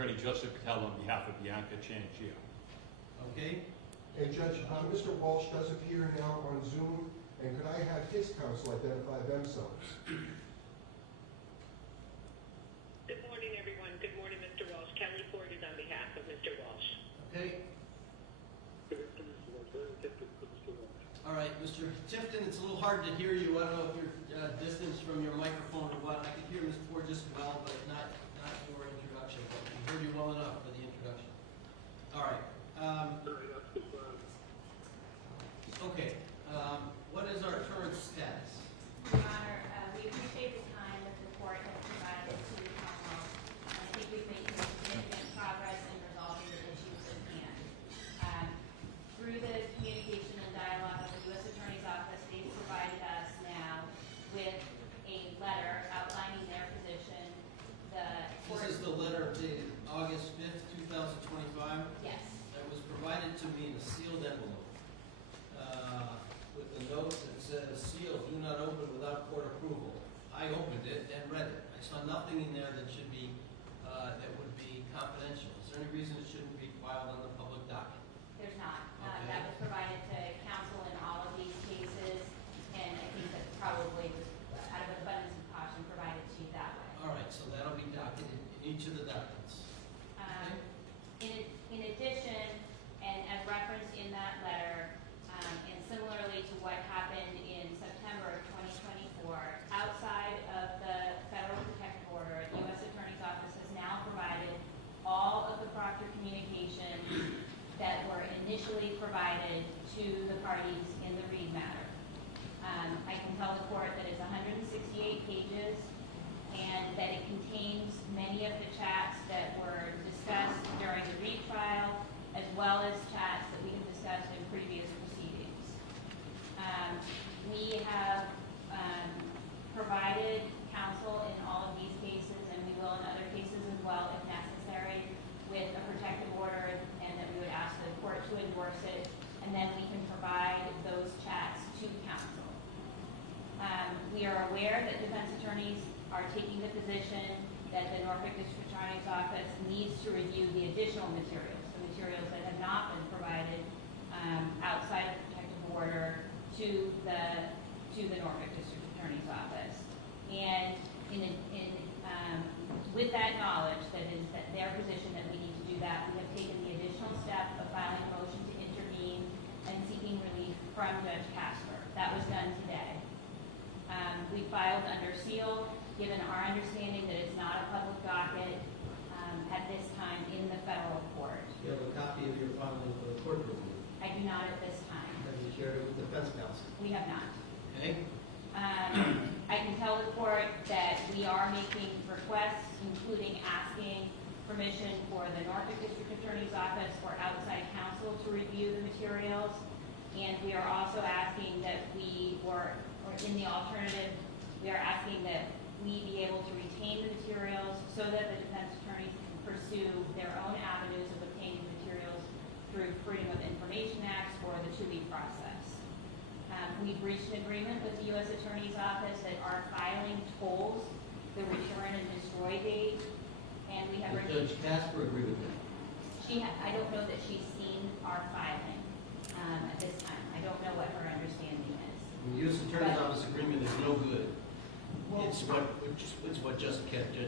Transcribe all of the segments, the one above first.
Attorney Joseph Patel on behalf of Bianca Changio. Okay, Hey, Judge, Mr. Walsh does appear now on Zoom, and could I have his counsel identify themselves? Good morning, everyone. Good morning, Mr. Walsh. Kelly Ford is on behalf of Mr. Walsh. okay. All right, Mr. Tifton, it's a little hard to hear you. I don't know if you're distance from your microphone or what. I could hear Ms. Ford just well, but not your introduction. But we heard you well enough for the introduction. All right. Okay. What is our current status? Your Honor, we appreciate the time that the court has provided to the council. I think we've made significant progress in resolving the issues at hand. Through the communication and dialogue of the U.S. Attorney's Office, they've provided us now with a letter outlining their position. This is the letter dated August 5th, 2025. Yes. That was provided to me in a sealed envelope with a note that says, "Sealed, do not open without court approval." I opened it and read it. I saw nothing in there that should be that would be confidential. Is there any reason it shouldn't be filed on the public docket? There's not. Okay. That was provided to counsel in all of these cases, and I think that probably was, out of abundance of caution, provided to you that way. All right, so that'll be docketed in each of the documents. In addition, and as referenced in that letter, and similarly to what happened in September of 2024, outside of the federal protective order, the U.S. Attorney's Office has now provided all of the Proctor communication that were initially provided to the parties in the Reed matter. I can tell the court that it's 168 pages and that it contains many of the chats that were discussed during the Reed trial, as well as chats that we have discussed in previous proceedings. We have provided counsel in all of these cases, and we will in other cases as well if necessary, with a protective order, and that we would ask the court to endorse it, and then we can provide those chats to counsel. We are aware that defense attorneys are taking the position that the Norfolk District Attorney's Office needs to review the additional materials, the materials that have not been provided outside of the protective order to the Norfolk District Attorney's Office. And with that knowledge, that is that their position that we need to do that, we have taken the additional step of filing a motion to intervene and seeking relief from Judge Casper. That was done today. We filed under seal, given our understanding that it's not a public docket at this time in the federal court. You have a copy of your filing for the court review. I do not at this time. Have you shared it with defense counsel? We have not. Okay? I can tell the court that we are making requests, including asking permission for the Norfolk District Attorney's Office for outside counsel to review the materials. And we are also asking that or in the alternative, we are asking that we be able to retain the materials so that the defense attorneys can pursue their own avenues of obtaining materials through Freedom of Information Acts or the 2E process. We've reached an agreement with the U.S. Attorney's Office that our filing tolls the return and destroy date, and we have. Did Judge Casper agree with that? I don't know that she's seen our filing at this time. I don't know what her understanding is. The U.S. Attorney's Office agreement is no good. Well, It's what Judge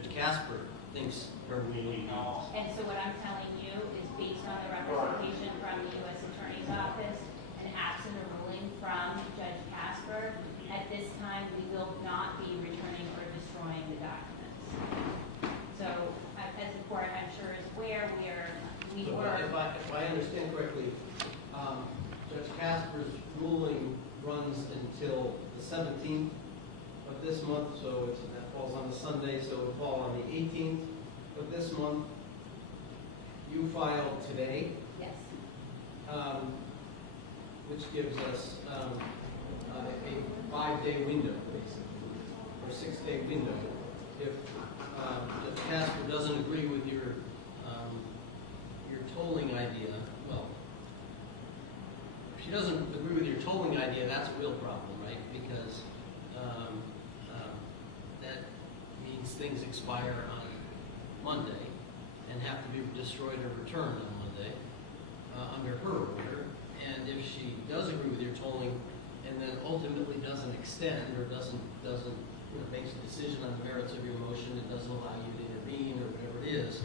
Casper thinks her ruling is. And so what I'm telling you is based on the representation from the U.S. Attorney's Office and absent a ruling from Judge Casper, at this time we will not be returning or destroying the documents. So, as the court I'm sure is aware, we So were. if I understand correctly, Judge Casper's ruling runs until the 17th of this month, so that falls on a Sunday, so it will fall on the 18th of this month. You filed today, Yes. which gives us a 5-day window, basically, or 6-day window. If Judge Casper doesn't agree with your tolling idea, well, if she doesn't agree with your tolling idea, that's a real problem, right? Because that means things expire on Monday and have have to be destroyed or returned on Monday, under her order. And if she does agree with your tolling, and then ultimately doesn't extend, or doesn't, makes a decision on the merits of your motion, it doesn't allow you to intervene, or whatever it is,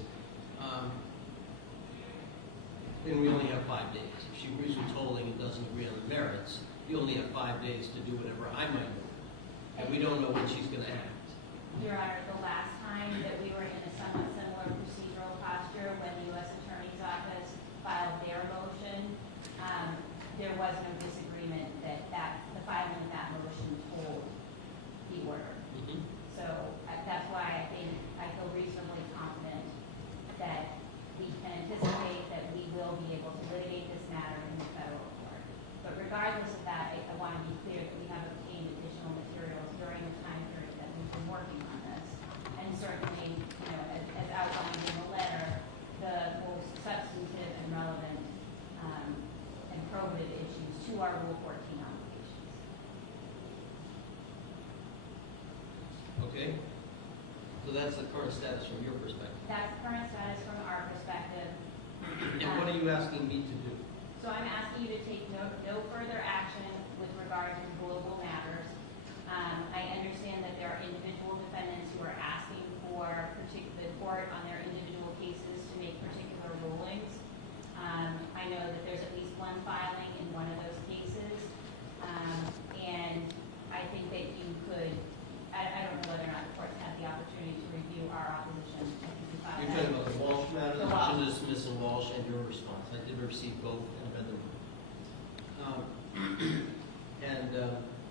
then we only have 5 days. If she agrees with tolling and doesn't agree on the merits, you only have 5 days to do whatever I might do. And we don't know when she's gonna act. Your Honor, the last time that we were in a somewhat similar procedural posture, when the U.S. Attorney's Office filed their motion, there was no disagreement that the filing of that motion told the order. Mm-hmm. So that's why I feel reasonably confident that we can anticipate that we will be able to litigate this matter in the federal court. But regardless of that, I want to be clear that we have obtained additional materials during the time period that we've been working on this. And certainly, as outlined in the letter, the most substantive and relevant and probative issues to our Rule 14 obligations. Okay? So that's the current status from your perspective. That's the current status from our perspective. And what are you asking me to do? So I'm asking you to take no further action with regard to global matters. I understand that there are individual defendants who are asking for the court on their individual cases to make particular rulings. I know that there's at least one filing in one of those cases. And I think that you could, I don't know whether or not the court's had the opportunity to review our opposition. I think you filed You're that. talking about the Walshe matter, The the motion to Walshe. dismiss in Walshe, and your response. I did receive both and read them.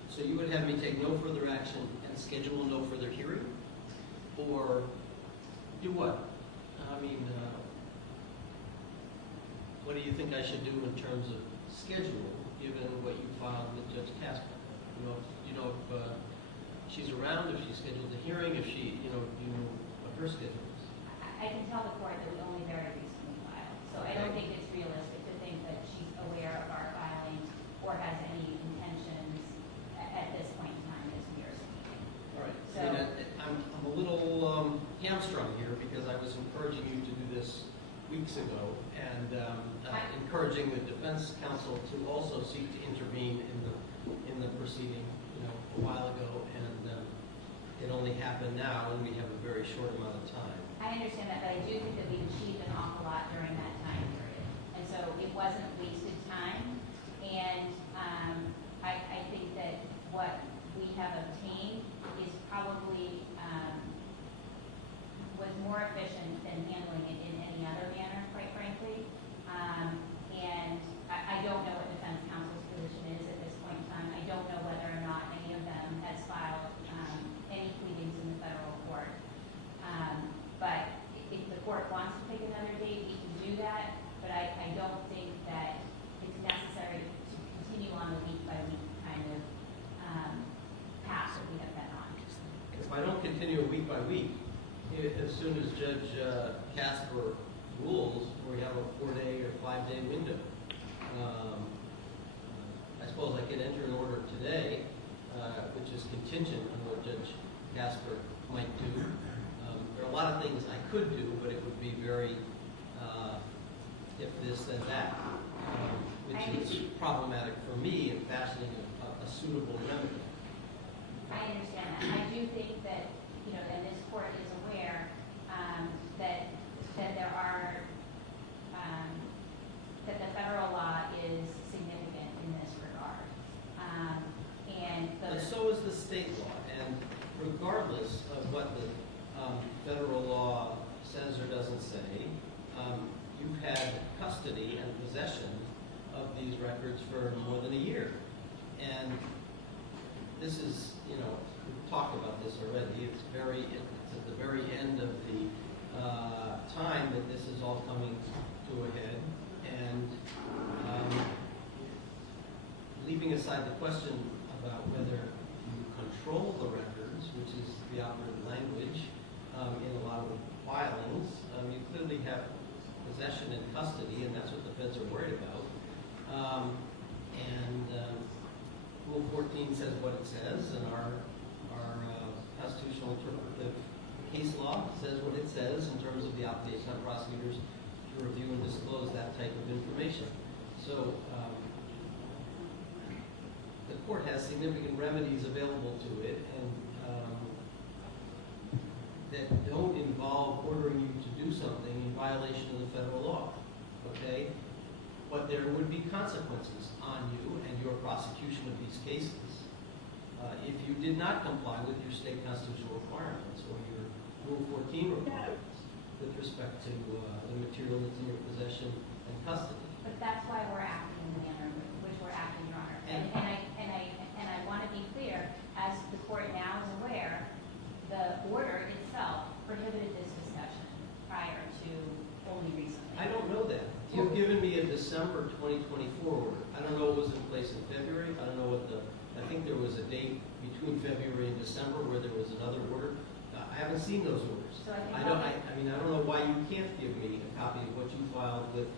So you would have me take no further action and schedule no further hearing? Or do what? I mean, what do you think I should do in terms of schedule, given what you filed with Judge Casper? You know if she's around, if she scheduled a hearing, if she, you know what her schedule is. I can tell the court that we only very recently filed. So I don't think it's realistic to think that she's aware of our filing or has any intentions at this point in time as we are speaking. All right. So- I mean, I'm a little hamstrung here because I was encouraging you to do this weeks ago and encouraging the defense counsel to also seek to intervene in the proceeding, a while ago, and it only happened now, and we have a very short amount of time. I understand that, but I do think that we've achieved an awful lot during that time period. And so it wasn't wasted time. And I think that what we have obtained is probably was more efficient than handling it in any other manner, quite frankly. And I don't know what defense counsel's position is at this point in time. I don't know whether or not any of them has filed any pleadings in the federal court. But if the court wants to pick another date, we can do that. But I don't think that it's necessary to continue on the week-by-week kind of path that we have been on. If I don't continue week by week, as soon as Judge Casper rules, we have a 4-day or 5-day window. I suppose I could enter an order today, which is contingent on what Judge Casper might do. There are a lot of things I could do, but it would be very if this, then that, which is problematic for me in fashioning a suitable remedy. I understand that. I do think that, and this court is aware that there are, that the federal law is significant in this regard. But so is the state law, and regardless of what the federal law says or doesn't say, you've had custody and possession of these records for more than a year. And this is, we've talked about this already, it's at the very end of the time that this is all coming to a head. And leaving aside the question about whether you control the records, which is the operative language in a lot of filings, you clearly have possession and custody, and that's what the feds are worried about. Rule 14 says what it says, and our constitutional interpretive case law says what it says in terms of the obligation on prosecutors to review and disclose that type of information. So the court has significant remedies available to it, and that don't involve ordering you to do something in violation of the federal law, okay? But there would be consequences on you and your prosecution of these cases if you did not comply with your state constitutional requirements or your Rule 14 requirements with respect to the material that's in your possession and custody. But that's why we're acting in the manner in which we're acting, Your Honor. And I want to be clear, as the court now is aware, the order itself prohibited this discussion prior to only recently. I don't know that. You've given me a December 2024 order. I don't know what was in place in February. I don't know what I think there was a date between February and December where there was another order. I haven't seen those orders. So I don't know why you can't give me a copy of what you filed with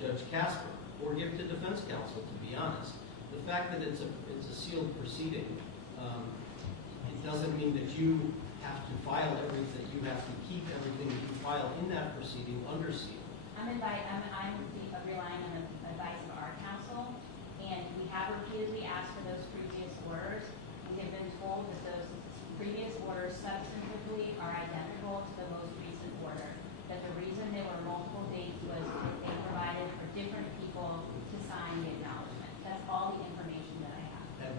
Judge Casper, or give it to defense counsel, to be honest. The fact that it's a sealed proceeding, it doesn't mean that you have to file everything. You have to keep everything that you file in that proceeding under seal. I'm relying on the advice of our counsel, and we have repeatedly asked for those previous orders. We have been told that those previous orders substantively are identical to the most recent order. That the reason there were multiple dates was that they provided for different people to sign the acknowledgement. That's all the information that I have.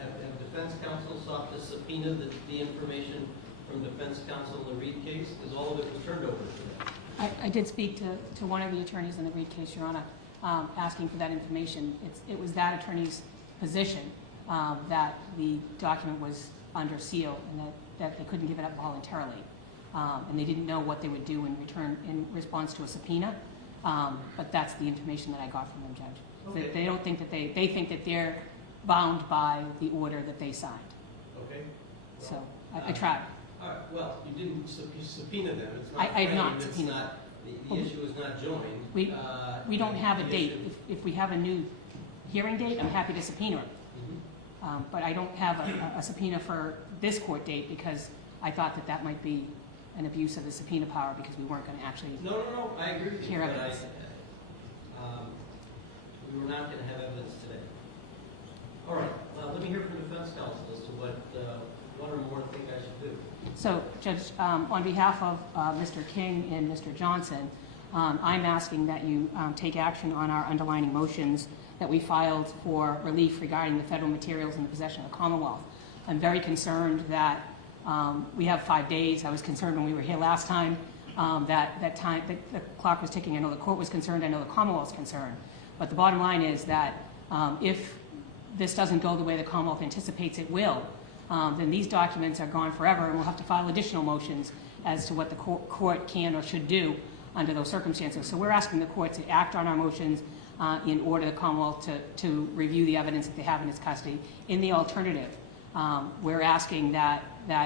Have defense counsel sought to subpoena the information from defense counsel in the Reed case? Because all of it was turned over to them. I did speak to one of the attorneys in the Reed case, Your Honor, asking for that information. It was that attorney's position that the document was under seal and that they couldn't give it up voluntarily. And they didn't know what they would do in response to a subpoena. But that's the information that I got from them, Judge. Okay. They don't think that they think that they're bound by the order that they signed. Okay. So I tried. All right. Well, you didn't subpoena them. It's not I have not framed. It's subpoenaed not, the issue is not joined. We don't have a date. If we have a new hearing date, I'm happy to subpoena it. But I don't have a subpoena for this court date because I thought that might be an abuse of the subpoena power because we weren't going to actually. No, I agree with you. Hear But evidence. we were not going to have evidence today. All right. Well, let me hear from defense counsel as to what one or more think I should do. So, Judge, on behalf of Mr. King and Mr. Johnson, I'm asking that you take action on our underlining motions that we filed for relief regarding the federal materials in the possession of the Commonwealth. I'm very concerned that we have 5 days. I was concerned when we were here last time that the clock was ticking. I know the court was concerned. I know the Commonwealth's concerned. But the bottom line is that if this doesn't go the way the Commonwealth anticipates it will, then these documents are gone forever, and we'll have to file additional motions as to what the court can or should do under those circumstances. So we're asking the court to act on our motions in order the Commonwealth to review the evidence that they have in its custody. In the alternative, we're asking that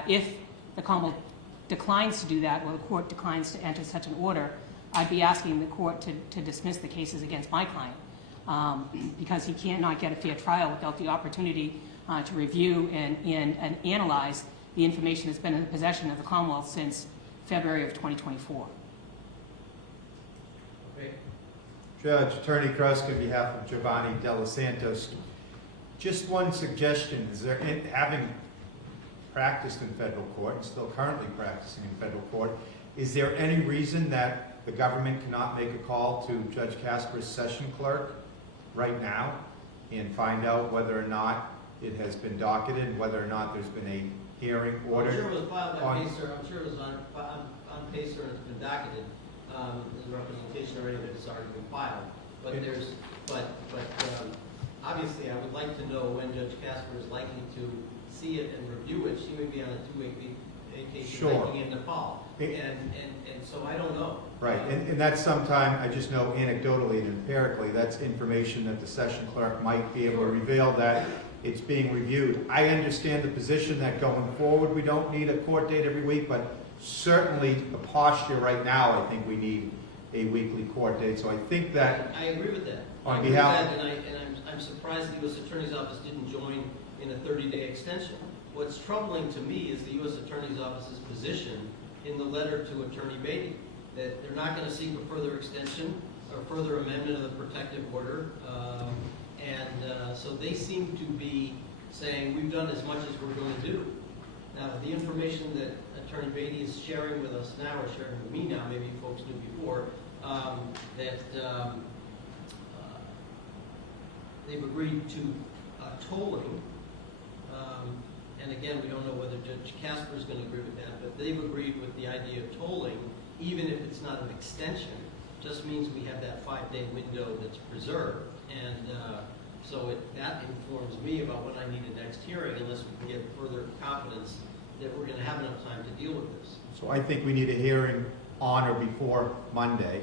if the Commonwealth declines to do that, or the court declines to enter such an order, I'd be asking the court to dismiss the cases against my client because he cannot get a fair trial without the opportunity to review and analyze the information that's been in the possession of the Commonwealth since February of 2024. Okay. Judge, Attorney Krusk, on behalf of Giovanni De Los Santos, just one suggestion. Is there, having practiced in federal court and still currently practicing in federal court, is there any reason that the government cannot make a call to Judge Casper's session clerk right now and find out whether or not it has been docketed, whether or not there's been a hearing ordered? I'm sure it was filed by Pacer. I'm sure it was on Pacer and it's been docketed. There's a representation already that it's already been filed. But obviously I would like to know when Judge Casper is likely to see it and review it. She may be on a 2-week vacation Sure. taking in Nepal. And so I don't know. Right, and that's sometime, I just know anecdotally and empirically, that's information that the session clerk might be able to reveal that it's being reviewed. I understand the position that going forward, we don't need a court date every week, but certainly the posture right now, I think we need a weekly court date. So I think that I agree with that. on behalf, And I'm surprised the U.S. Attorney's Office didn't join in a 30-day extension. What's troubling to me is the U.S. Attorney's Office's position in the letter to Attorney Beatty, that they're not going to seek a further extension or further amendment of the protective order. So they seem to be saying, we've done as much as we're going to do. Now, the information that Attorney Beatty is sharing with us now, or sharing with me now, maybe folks knew before, they've agreed to tolling. And again, we don't know whether Judge Casper is going to agree with that, but they've agreed with the idea of tolling, even if it's not an extension. Just means we have that 5-day window that's preserved. And so that informs me about what I need at next hearing, unless we can get further confidence that we're going to have enough time to deal with this. So I think we need a hearing on or before Monday.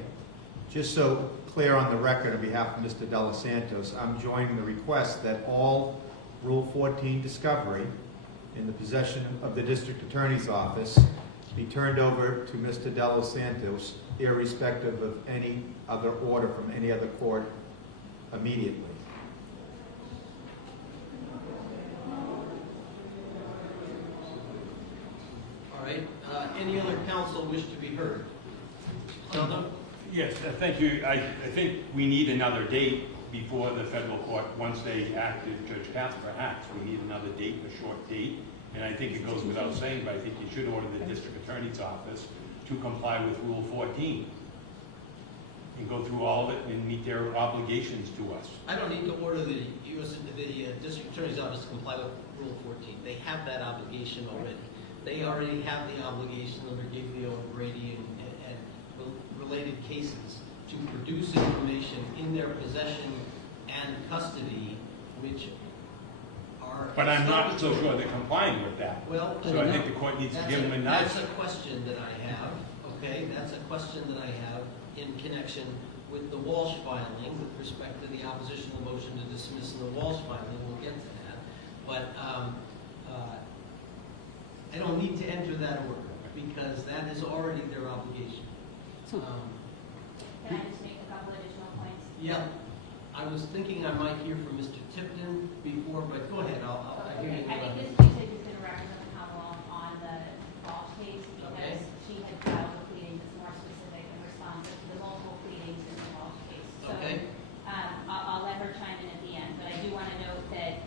Just so clear on the record, on behalf of Mr. De Los Santos, I'm joining the request that all Rule 14 discovery in the possession of the District Attorney's Office be turned over to Mr. De Los Santos, irrespective of any other order from any other court immediately. All right. Any other counsel wish to be heard? Sheldon? Yes, thank you. I think we need another date before the federal court, once they act, if Judge Casper acts, we need another date, a short date. And I think it goes without saying, but I think you should order the District Attorney's Office to comply with Rule 14 and go through all of it and meet their obligations to us. I don't need to order the District Attorney's Office to comply with Rule 14. They have that obligation already. They already have the obligation under Giglio and Brady and related cases to produce information in their possession and custody, which are... But I'm not so sure they're complying with that. Well, so I think the court needs to give them a nudge. That's a question that I have, okay? That's a question that I have in connection with the Walshe filing with respect to the oppositional motion to dismiss in the Walshe filing. We'll get to that. But I don't need to enter that order because that is already their obligation. So- Can I just make a couple additional points? Yeah. I was thinking I might hear from Mr. Tipton before, but go ahead. I hear you. I think this case is going to represent the Commonwealth on the Walsh case because Okay. she had filed a pleading that's more specific and responsive to the multiple pleadings in the Walsh case. So, Okay. I'll let her chime in at the end, but I do want to note that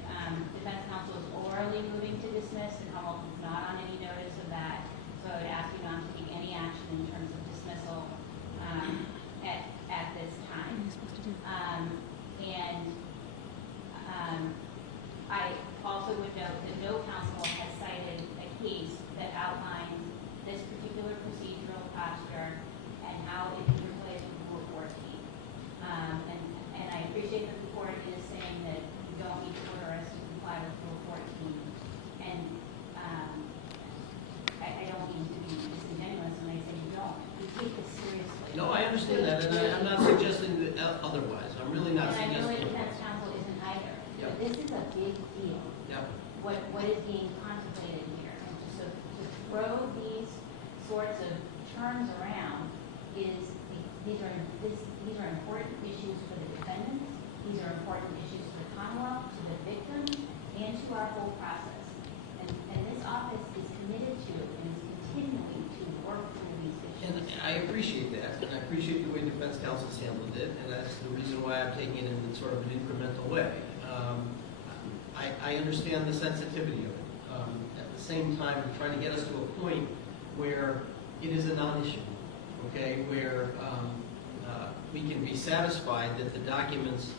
defense counsel is orally moving to dismiss, and Commonwealth is not on any notice of that. So I would ask you not to take any action in terms of dismissal at this time. I also would note that no counsel has cited a case that outlines this particular procedural posture and how it interplays with Rule 14. And I appreciate that the court is saying that you don't need to order us to comply with Rule 14. And I don't mean to be disingenuous when I say you don't. We take this seriously. No, I understand that, and I'm not suggesting that otherwise. I'm really not And I know that suggesting. defense counsel isn't either. Yep. But this is a big deal. Yep. What is being contemplated here. And so to throw these sorts of terms around these are important issues for the defendants, these are important issues for the Commonwealth, to the victims, and to our whole process. And this office is committed to and is continuing to work through these And issues. I appreciate that, and I appreciate the way defense counsel's handled it, and that's the reason why I'm taking it in sort of an incremental way. I understand the sensitivity of it. At the same time, I'm trying to get us to a point where it is a non-issue, okay, where we can be satisfied that the documents,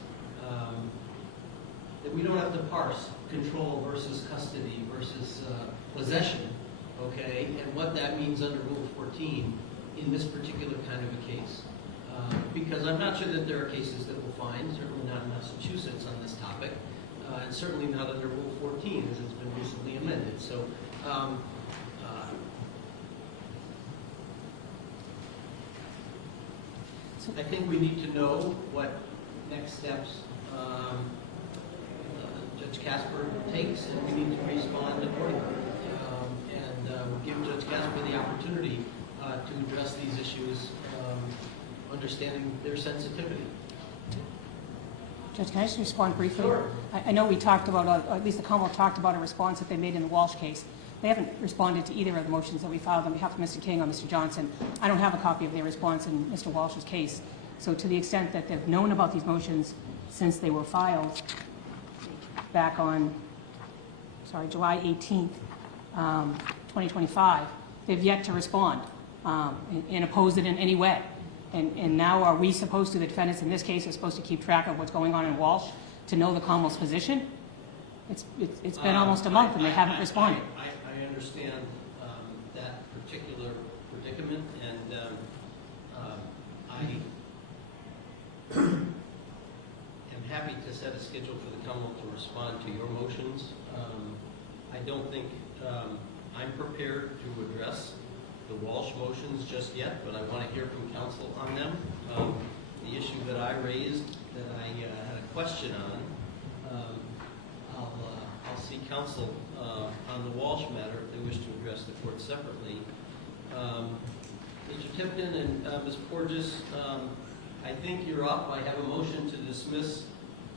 that we don't have to parse control versus custody versus possession, okay, and what that means under Rule 14 in this particular kind of a case. Because I'm not sure that there are cases that we'll find, certainly not in Massachusetts on this topic, and certainly not under Rule 14 as it's been recently amended. So I think we need to know what next steps Judge Casper takes, and we need to respond accordingly. And give Judge Casper the opportunity to address these issues, understanding their sensitivity. Judge, can I just respond briefly? Sure. I know we talked about, or at least the Commonwealth talked about a response that they made in the Walsh case. They haven't responded to either of the motions that we filed on behalf of Mr. King or Mr. Johnson. I don't have a copy of their response in Mr. Walsh's case. So to the extent that they've known about these motions since they were filed back on, July 18th, 2025, they've yet to respond and oppose it in any way. And now are we supposed to, the defendants in this case, are supposed to keep track of what's going on in Walsh to know the Commonwealth's position? It's been almost a month and they haven't responded. I understand that particular predicament, and I am happy to set a schedule for the Commonwealth to respond to your motions. I don't think I'm prepared to address the Walsh motions just yet, but I want to hear from counsel on them. The issue that I raised, that I had a question on, I'll see counsel on the Walsh matter if they wish to address the court separately. Mr. Tipton and Ms. Porges, I think you're up. I have a motion to dismiss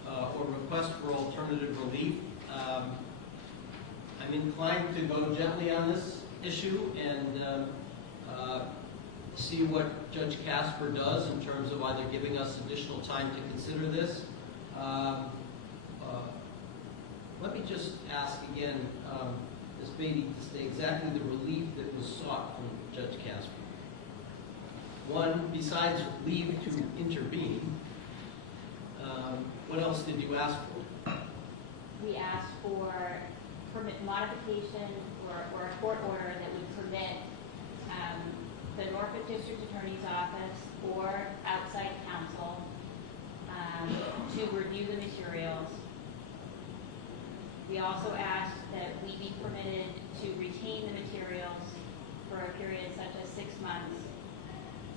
or request for alternative relief. I'm inclined to go gently on this issue and see what Judge Casper does in terms of either giving us additional time to consider this. Let me just ask again, Ms. Beatty, to state exactly the relief that was sought from Judge Casper. One, besides leave to intervene, what else did you ask for? We asked for permit modification or a court order that would permit the Norfolk District Attorney's Office or outside counsel to review the materials. We also asked that we be permitted to retain the materials for a period such as 6 months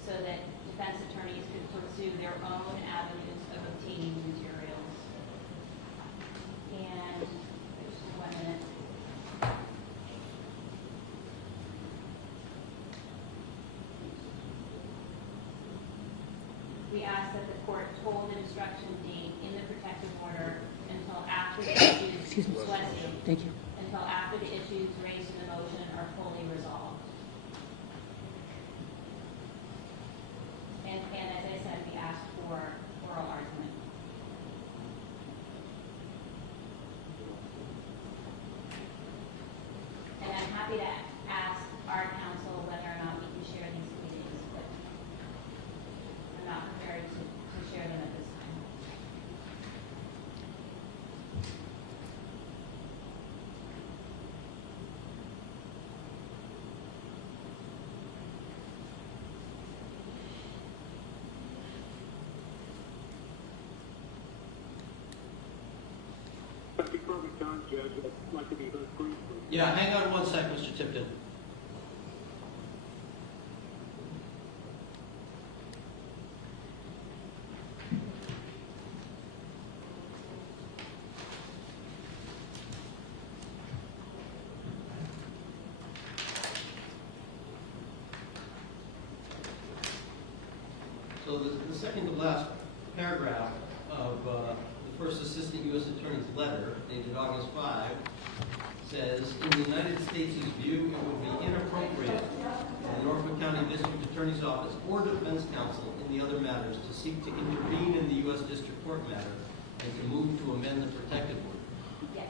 so that defense attorneys could pursue their own avenues of obtaining materials. And just 1 minute. We asked that the court hold the instruction date in the protective order until after the issues, Thank you. until after the issues raised in the motion are fully resolved. And as I said, we asked for oral argument. And I'm happy to ask our counsel whether or not we can share these pleadings, but I'm not prepared to share them at this time. Before we start, Judge, I'd like to be heard briefly. Yeah, hang on 1 sec, Mr. Tipton. So the second to last paragraph of the first Assistant U.S. Attorney's letter, dated August 5, says, in the United States' view, it would be inappropriate for the Norfolk County District Attorney's Office or Defense Counsel in the other matters to seek to intervene in the U.S. District Court matter and to move to amend the protective order. Yes.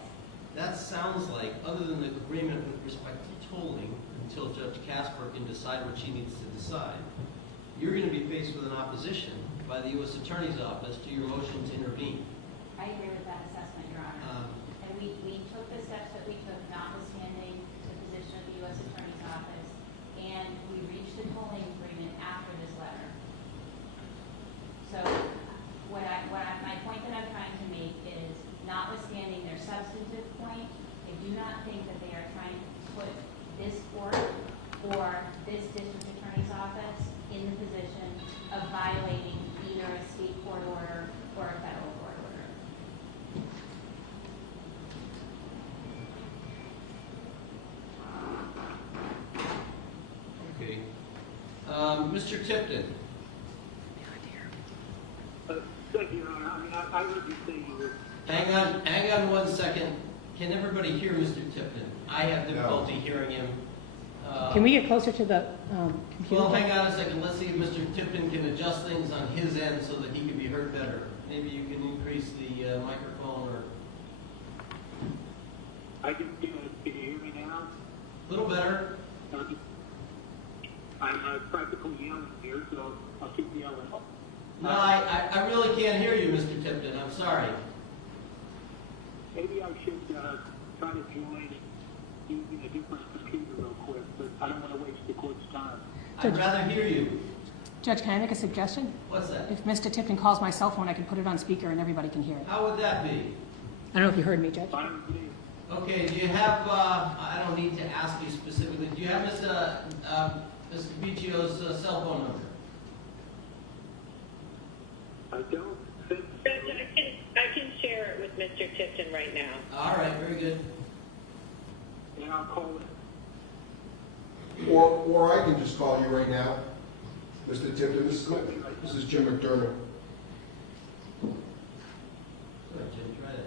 That sounds like, other than the agreement with respect to tolling, until Judge Casper can decide what she needs to decide, you're going to be faced with an opposition by the U.S. Attorney's Office to your motion to intervene. I agree with that assessment, Your Honor. And we took the steps that we took, notwithstanding the position of the U.S. Attorney's Office, and we reached a tolling agreement after this letter. So my point that I'm trying to make is, notwithstanding their substantive point, I do not think that they are trying to put this court or this district attorney's office in the position of violating either a state court order or a federal court order. Okay. Mr. Tipton. Thank you, Your Honor. I mean, I heard you say you were... Hang on 1 second. Can everybody hear Mr. Tipton? I have difficulty hearing him. Can we get closer to the computer? Well, hang on a second. Let's see if Mr. Tipton can adjust things on his end so that he can be heard better. Maybe you can increase the microphone or I can you hear me now? a little better. I'm practically yelling here, so I'll keep yelling. No, I really can't hear you, Mr. Tipton. I'm sorry. Maybe I should try to join using a different computer real quick, but I don't want to waste the court's time. I'd rather hear you. Judge, can I make a suggestion? What's that? If Mr. Tipton calls my cell phone, I can put it on speaker and everybody can hear it. How would that be? I don't know if you heard me, Judge. Fine with me. Okay, do you have, I don't need to ask you specifically, do you have Mr. Capiccio's cell phone number? I don't think so. Judge, I can share it with Mr. Tipton right now. All right, very good. And I'll call it. Or I can just call you right now, Mr. Tipton. This is Jim McDermott. Go ahead, Jim, try that.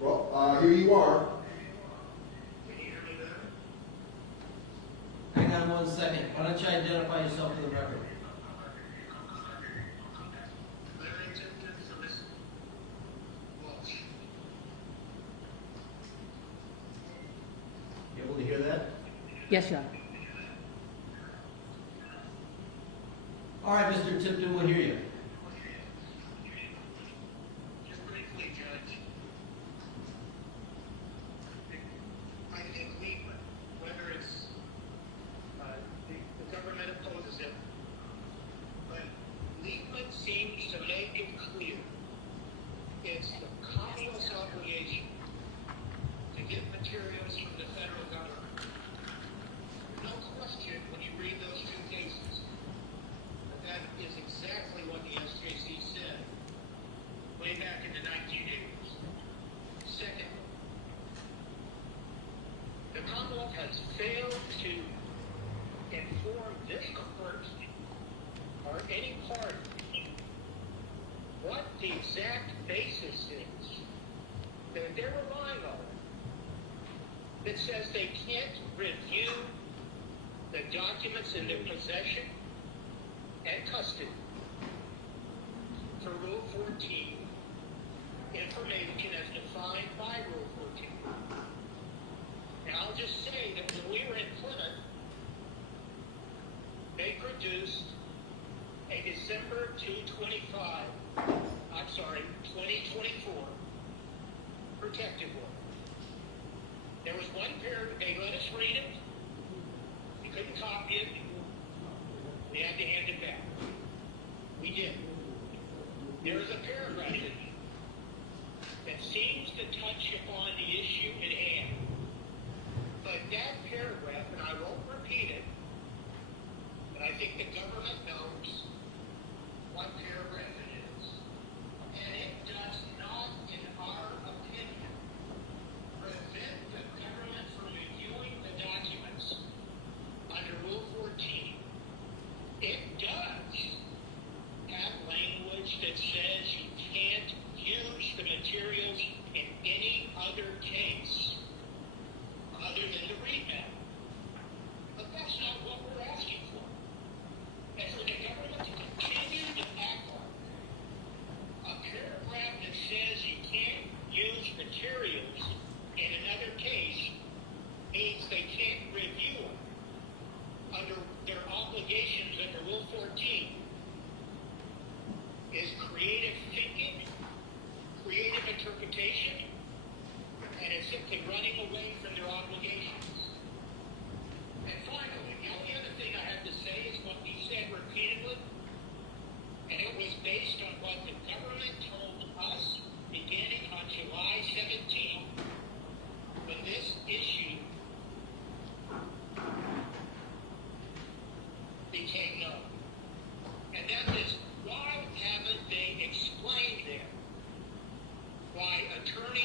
Well, here you are. Hang on 1 second. Why don't you identify yourself for the record? You able to hear that? Yes, Your Honor. All right, Mr. Tipton, we'll hear you. Just briefly, Judge. I think whether it's the government opposes it, but Liebman seems to make it clear it's the Commonwealth's obligation to get materials from the federal government. No question when you read those two cases. That is exactly what the SJC said way back in the 1980s. Second, the Commonwealth has failed to inform this court or any party what the exact basis is that they're relying on that says they can't review the documents in their possession and custody for Rule 14 information as defined by Rule 14. And I'll just say that when we were in Plymouth, they produced a December 2024 protective order. There was one paragraph, they let us read it, we couldn't copy it, we had to hand it back. We did. There is a paragraph in it that seems to touch upon the issue at hand. But that paragraph, and I won't repeat it, but I think the government knows what paragraph it is. And it does not, in our opinion, prevent the government from reviewing the documents under Rule 14. It does have language that says you can't use the materials in any other case other than the remap. But that's not what we're asking for. And for the government to continue to act on a paragraph that says you can't use materials in another case means they can't review them under their obligations under Rule 14 is creative thinking, creative interpretation, and it's simply running away from their obligations. And finally, the only other thing I have to say is what we said repeatedly, and it was based on what the government told us beginning on July 17th, when this issue became known. And that is, why haven't they explained there why attorney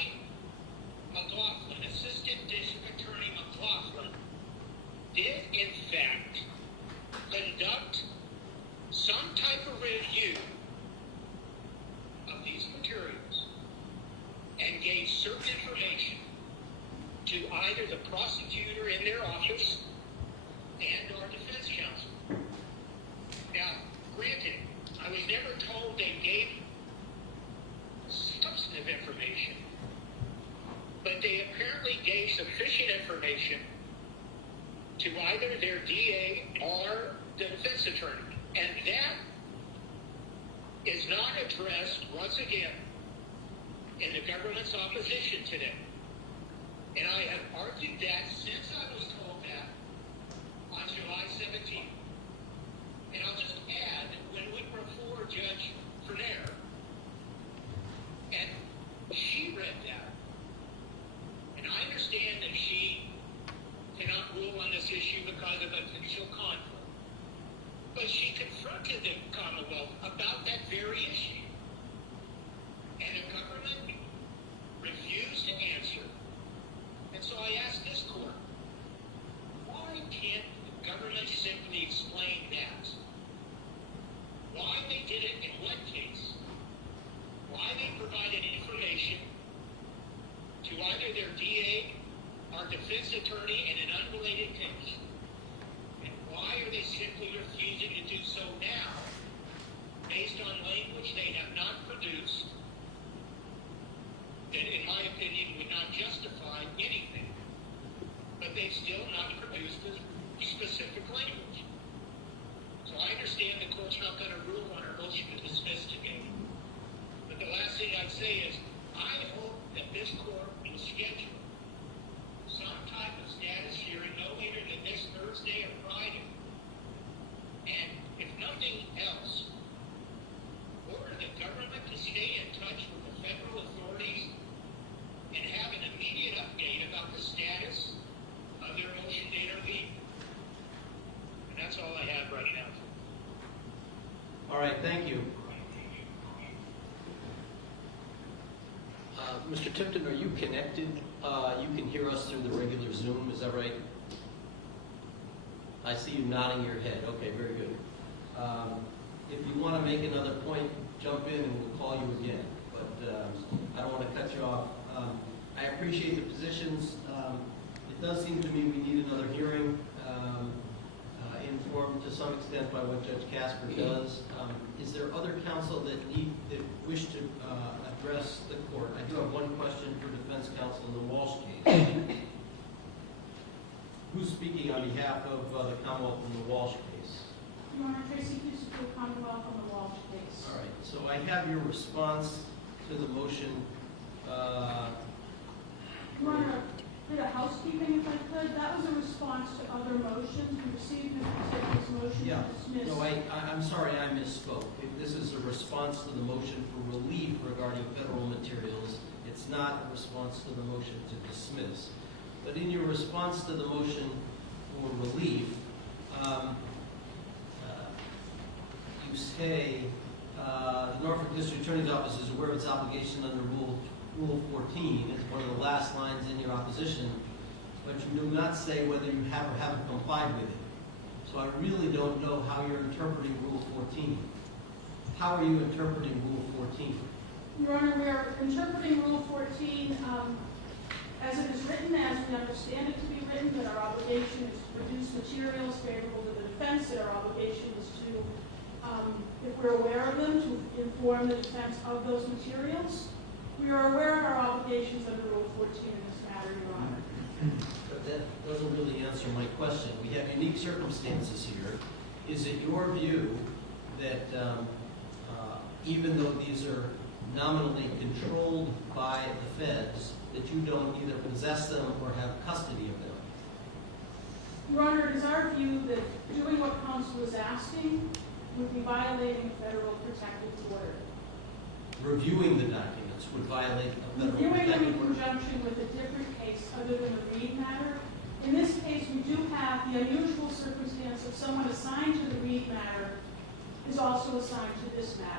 addressed once again in the government's opposition today. And I have argued that since I was told that on July 17th. And I'll just add that when we were before Judge Ferner, and she read that, and I understand that she cannot rule on this issue because of a potential conflict, but she confronted the Commonwealth about that very issue. And the government refused to answer. And so I asked this court, why can't the government simply explain that? Why they did it in what case? Why they provided information to either their DA or defense attorney in an unrelated case? And why are they simply refusing to do so now, based on language they have not produced, that in my opinion would not justify anything, but they've still not produced the specific language? So I understand the court's not going to rule on our motion to dismiss today. But the last thing I'd say is, I hope that this court will schedule some type of status hearing no later than this Thursday or Friday. And if nothing else, order the government to stay in touch with the federal authorities and have an immediate update about the status of their motion to intervene. And that's all I have right now. All right, thank you. Mr. Tipton, are you connected? You can hear us through the regular Zoom, is that right? I see you nodding your head. Okay, very good. If you want to make another point, jump in and we'll call you again. But I don't want to cut you off. I appreciate the positions. It does seem to me we need another hearing, informed to some extent by what Judge Casper does. Is there other counsel that wish to address the court? I do have one question for defense counsel in the Walshe case. Who's speaking on behalf of the Commonwealth in the Walshe case? Your Honor, Tracy Houston for the Commonwealth on the Walshe case. All right, so I have your response to the motion. Your Honor, for the housekeeping, if I could, that was a response to other motions. We received Mr. Tipton's motion Yeah. to dismiss. No, I'm sorry, I misspoke. This is a response to the motion for relief regarding federal materials. It's not a response to the motion to dismiss. But in your response to the motion for relief, you say the Norfolk District Attorney's Office is aware of its obligation under Rule 14. It's one of the last lines in your opposition, but you do not say whether you have or haven't complied with it. So I really don't know how you're interpreting Rule 14. How are you interpreting Rule 14? Your Honor, we are interpreting Rule 14 as it is written, as we understand it to be written, that our obligation is to produce materials favorable to the defense, that our obligation is to, if we're aware of them, to inform the defense of those materials. We are aware of our obligations under Rule 14 in this matter, Your Honor. But that doesn't really answer my question. We have unique circumstances here. Is it your view that even though these are nominally controlled by the feds, that you don't either possess them or have custody of them? Your Honor, it is our view that doing what counsel is asking would be violating a federal protective order. Reviewing the documents would violate a federal Reviewing them in protective order? conjunction with a different case other than the Reed matter. In this case, we do have the unusual circumstance of someone assigned to the Reed matter is also assigned to this matter.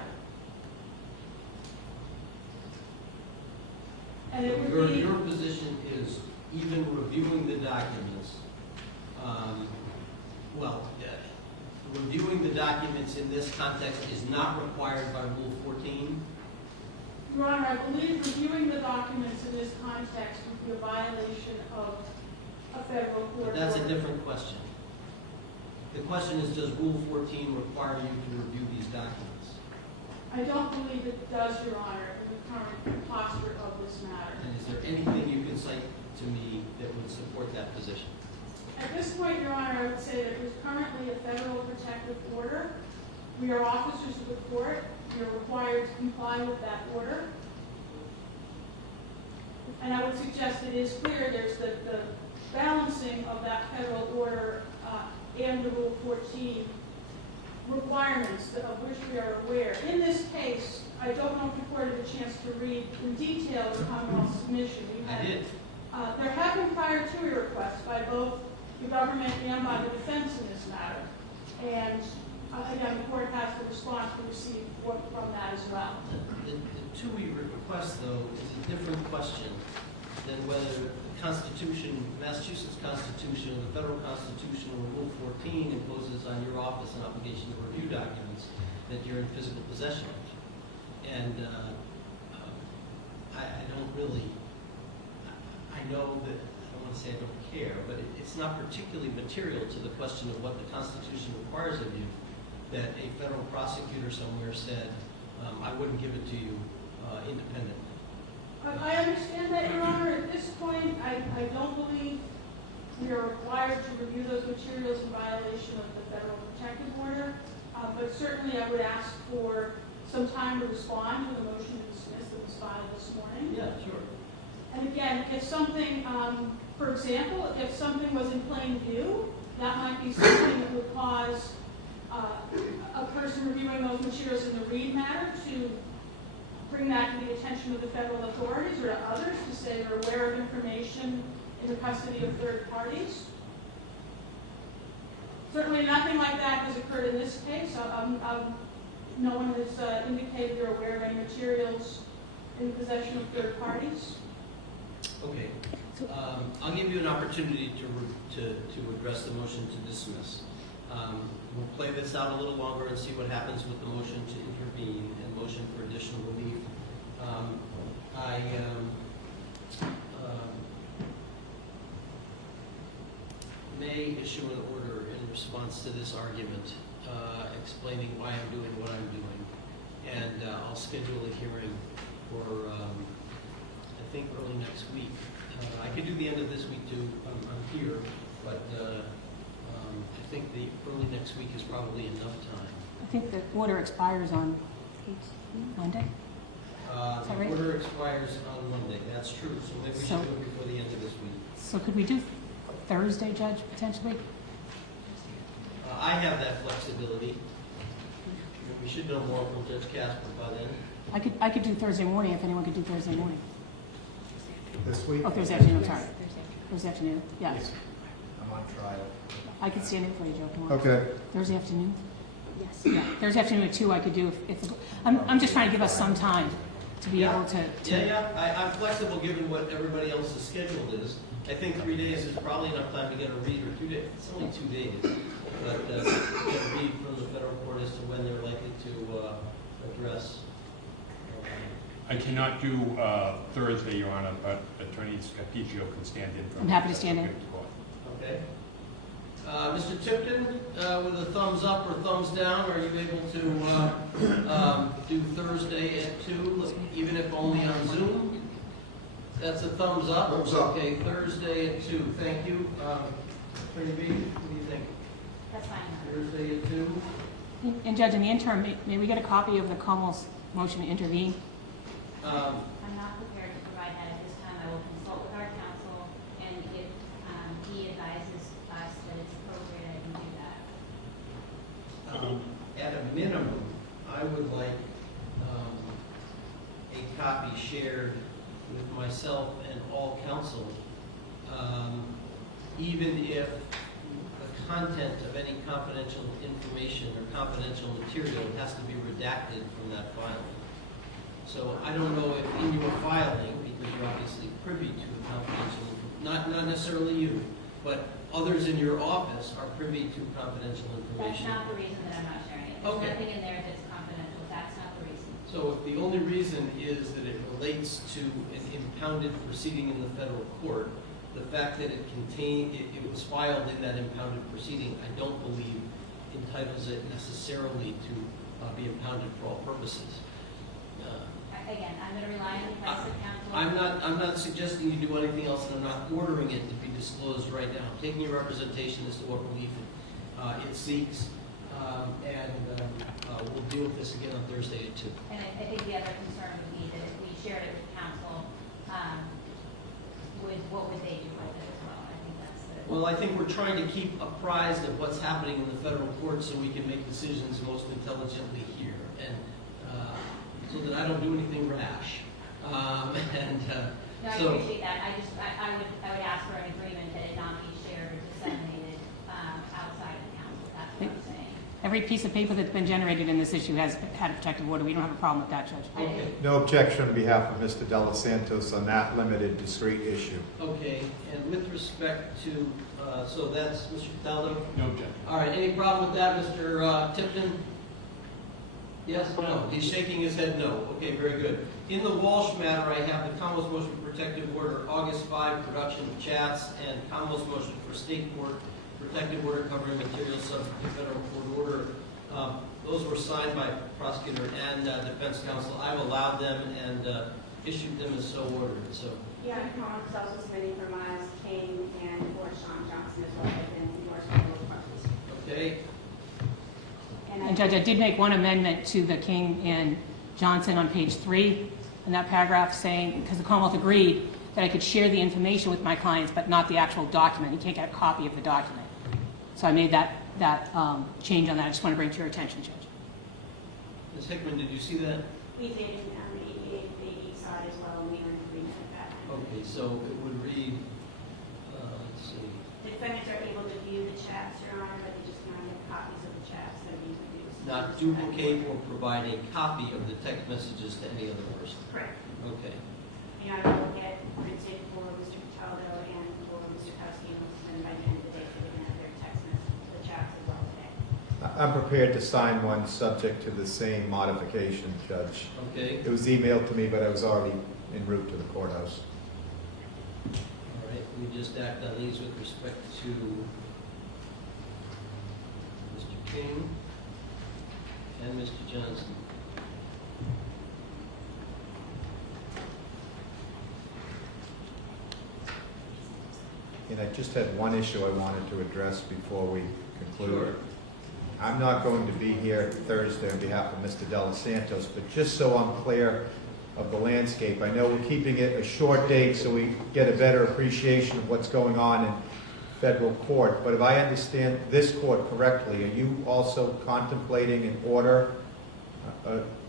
And it would be... Your position is even reviewing the documents, reviewing the documents in this context is not required by Rule 14? Your Honor, I believe reviewing the documents in this context would be a violation of a federal court order. That's a different question. The question is, does Rule 14 require you to review these documents? I don't believe it does, Your Honor, in the current posture of this matter. And is there anything you can cite to me that would support that position? At this point, Your Honor, I would say that it is currently a federal protective order. We are officers of the court. you're required to comply with that order. And I would suggest it is clear there's the balancing of that federal order and the Rule 14 requirements of which we are aware. In this case, I don't know if the court had a chance to read in detail the Commonwealth's submission. I did. There have been prior to requests by both the government and by the defense in this matter. And again, the court has the response to receive from that as well. The TUI request, though, is a different question than whether the Constitution, Massachusetts Constitution, or the federal Constitution, or Rule 14 imposes on your office an obligation to review documents that you're in physical possession of. And I don't really, I know that, I don't want to say I don't care, but it's not particularly material to the question of what the Constitution requires of you that a federal prosecutor somewhere said, I wouldn't give it to you independently. I understand that, Your Honor. At this point, I don't believe we are required to review those materials in violation of the federal protective order. But certainly I would ask for some time to respond to the motion to dismiss that was filed this morning. Yeah, sure. And again, if something, for example, if something was in plain view, that might be something that would cause a person reviewing those materials in the Reed matter to bring that to the attention of the federal authorities or to others to say they're aware of information in the custody of third parties. Certainly nothing like that has occurred in this case. No one has indicated they're aware of any materials in possession of third parties. Okay. I'll give you an opportunity to address the motion to dismiss. We'll play this out a little longer and see what happens with the motion to intervene and motion for additional relief. I may issue an order in response to this argument explaining why I'm doing what I'm doing. And I'll schedule a hearing for, I think, early next week. I could do the end of this week too. I'm here, but I think the early next week is probably enough time. I think the order expires on Monday. The right? order expires on Monday. That's true. So maybe we should do it before the end of this week. So could we do Thursday, Judge, potentially? I have that flexibility. We should know more from Judge Casper by then. I could do Thursday morning if anyone could do Thursday morning. This week? Oh, Thursday afternoon, I'm sorry. Thursday afternoon, yes. I'm on trial. I could stand in for you, Joe, if you want. Okay. Thursday afternoon? Yes. Yeah, Thursday afternoon at 2 I could do if I'm just trying to give us some time to be able to. I'm flexible given what everybody else's schedule is. I think 3 days is probably enough time to get a read, or 2 days. It's only 2 days. But get a read from the federal court as to when they're likely to address. I cannot do Thursday, Your Honor, but Attorney Scarpiccio can stand in for me. I'm happy to stand in. Okay. Mr. Tipton, with a thumbs up or thumbs down, are you able to do Thursday at 2, even if only on Zoom? That's a thumbs up? Thumbs up. Okay, Thursday at 2. Thank you. Attorney B, what do you think? That's fine. Thursday at 2? And Judge, in the interim, may we get a copy of the Commonwealth's motion to intervene? I'm not prepared to provide that at this time. I will consult with our counsel, and if he advises us that it's appropriate, I can do that. At a minimum, I would like a copy shared with myself and all counsel, even if the content of any confidential information or confidential material has to be redacted from that filing. So I don't know if in your filing, because you're obviously privy to confidential, not necessarily you, but others in your office are privy to confidential That's information. not the reason that I'm not sharing it. There's Okay. nothing in there that's confidential. That's not the reason. So if the only reason is that it relates to an impounded proceeding in the federal court, the fact that it was filed in that impounded proceeding, I don't believe entitles it necessarily to be impounded for all purposes. Again, I'm going to rely on the advice of counsel. I'm not suggesting you do anything else, and I'm not ordering it to be disclosed right now. I'm taking your representation as to what relief it seeks. We'll deal with this again on Thursday at 2. And I think the other concern would be that if we shared it with council, what would they do with it as well? I think that's the. Well, I think we're trying to keep apprised of what's happening in the federal courts so we can make decisions most intelligently here, and so that I don't do anything rash. No, I So, appreciate that. I would ask for an agreement that it not be shared or disseminated outside of the council. That's what I'm saying. Every piece of paper that's been generated in this issue has had a protective order. We don't have a problem with that, Judge. okay, No objection on behalf of Mr. De Los Santos on that limited discrete issue. okay. And with respect to, so that's Mr. Cataldo? No objection. All right, any problem with that, Mr. Tipton? Yes, no, he's shaking his head no. Okay, very good. In the Walshe matter, I have the Commonwealth's motion for protective order, August 5, production of chats, and Commonwealth's motion for state court, protective order covering materials subject to federal court order. Those were signed by prosecutor and defense counsel. I've allowed them and issued them as so ordered, so. Yeah, Commonwealth is also submitting for Miles King and for Sean Johnson as well, have been endorsed by both parties. Okay, And Judge, I did make one amendment to the King and Johnson on page 3 in that paragraph saying, because the Commonwealth agreed that I could share the information with my clients, but not the actual document. You can't get a copy of the document. So I made that change on that. I just want to bring to your attention, Judge. Ms. Hickman, did you see that? We did on the AD side as well, and we were in agreement with that. Okay, so it would read, let's see. Defendants are able to view the chats, Your Honor, but they just cannot get copies of the chats that are being produced. Not duplicate or provide a copy of the text messages to any other person. Correct. Okay. And I will get printed for Mr. Cataldo and for Mr. Kowski, and by the end of the day, so they can have their text messages, the chats as well today. I'm prepared to sign one subject to the same modification, Judge. Okay, It was emailed to me, but I was already en route to the courthouse. all right, we just act on these with respect to Mr. King and Mr. Johnson. And I just had one issue I wanted to address before we conclude. Sure. I'm not going to be here Thursday on behalf of Mr. De Los Santos, but just so I'm clear of the landscape, I know we're keeping it a short date so we get a better appreciation of what's going on in federal court, but if I understand this court correctly, are you also contemplating an order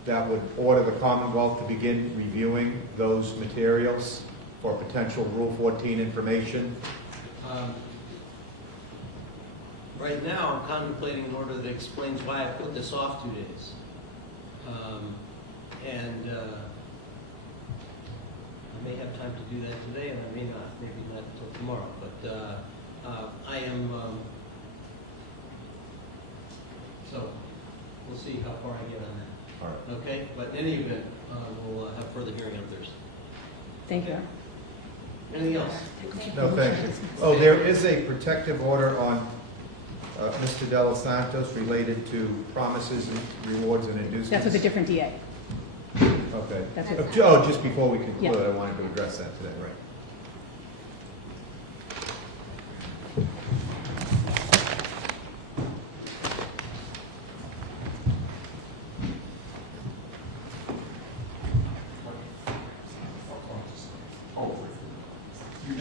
that would order the Commonwealth to begin reviewing those materials for potential Rule 14 information? Right now, I'm contemplating an order that explains why I put this off 2 days. I may have time to do that today, and I may not, maybe not until tomorrow, but I am, so we'll see how far I get on that. All right. Okay, but in any event, we'll have further hearing on Thursday. Thank you. Anything else? No, thank you. Oh, there is a protective order on Mr. De Los Santos related to promises, and rewards, and inducements. That's with a different DA. Okay. That's it. Oh, just before we conclude, Yeah. I wanted to address that today, right.